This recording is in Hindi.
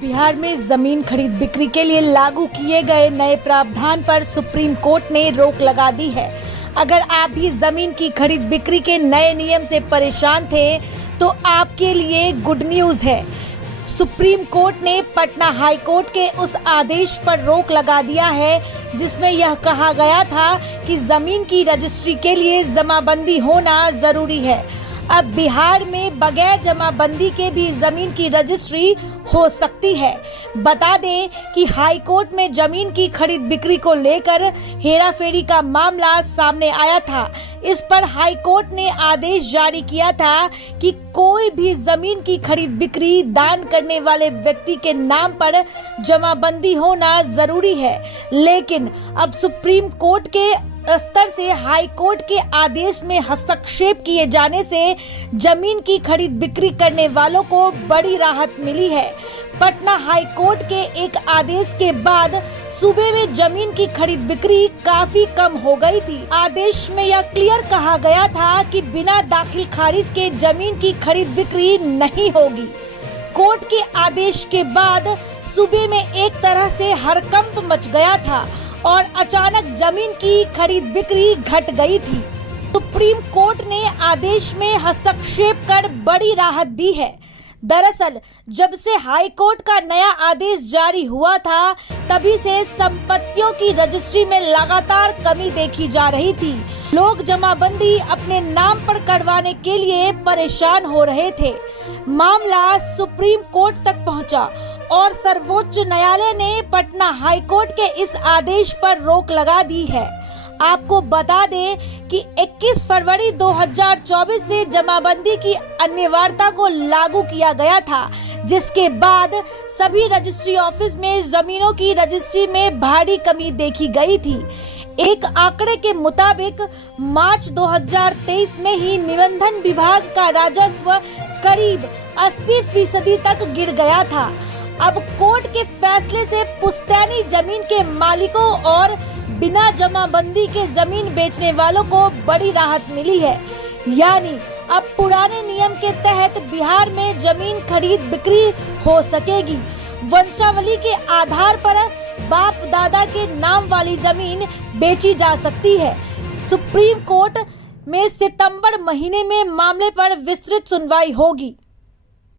बिहार में जमीन खरीद बिक्री के लिए लागू किए गए नए प्रावधान पर सुप्रीम कोर्ट ने रोक लगा दी है। अगर आप भी जमीन की खरीद बिक्री के नए नियम से परेशान थे तो आपके लिए गुड न्यूज है। सुप्रीम कोर्ट ने पटना हाई कोर्ट के उस आदेश पर रोक लगा दिया है जिसमें यह कहा गया था कि जमीन की रजिस्ट्री के लिए जमाबंदी होना जरूरी है। अब बिहार में बगैर जमाबंदी के भी जमीन की रजिस्ट्री हो सकती है। बता दें कि हाई कोर्ट में जमीन की खरीद बिक्री को लेकर हेराफेरी का मामला सामने आया था। इस पर हाई कोर्ट ने आदेश जारी किया था कि कोई भी जमीन की खरीद बिक्री दान करने वाले व्यक्ति के नाम पर जमाबंदी होना जरूरी है। लेकिन अब सुप्रीम कोर्ट के स्तर से हाई कोर्ट के आदेश में हस्तक्षेप किए जाने से जमीन की खरीद बिक्री करने वालों को बड़ी राहत मिली है। पटना हाई कोर्ट के एक आदेश के बाद सूबे में जमीन की खरीद बिक्री काफी कम हो गई थी। आदेश में यह क्लियर कहा गया था कि बिना दाखिल खारिज के जमीन की खरीद बिक्री नहीं होगी। कोर्ट के आदेश के बाद सूबे में एक तरह से हड़कंप मच गया था और अचानक जमीन की खरीद बिक्री घट गई थी। सुप्रीम कोर्ट ने आदेश में हस्तक्षेप कर बड़ी राहत दी है। दरअसल जब से हाई कोर्ट का नया आदेश जारी हुआ था तभी से संपत्तियों की रजिस्ट्री में लगातार कमी देखी जा रही थी। लोग जमाबंदी अपने नाम पर करवाने के लिए परेशान हो रहे थे। मामला सुप्रीम कोर्ट तक पहुंचा और सर्वोच्च न्यायालय ने पटना हाई कोर्ट के इस आदेश पर रोक लगा दी है। आपको बता दें कि 21 फरवरी 2024 से जमाबंदी की अनिवार्यता को लागू किया गया था, जिसके बाद सभी रजिस्ट्री ऑफिस में जमीनों की रजिस्ट्री में भारी कमी देखी गई थी। एक आंकड़े के मुताबिक मार्च 2023 में ही निबंधन विभाग का राजस्व करीब 80% तक गिर गया था। अब कोर्ट के फैसले से पुश्तैनी जमीन के मालिकों और बिना जमाबंदी के जमीन बेचने वालों को बड़ी राहत मिली है। यानी अब पुराने नियम के तहत बिहार में जमीन खरीद बिक्री हो सकेगी। वंशावली के आधार पर बाप दादा के नाम वाली जमीन बेची जा सकती है। सुप्रीम कोर्ट में सितंबर महीने में मामले पर विस्तृत सुनवाई होगी।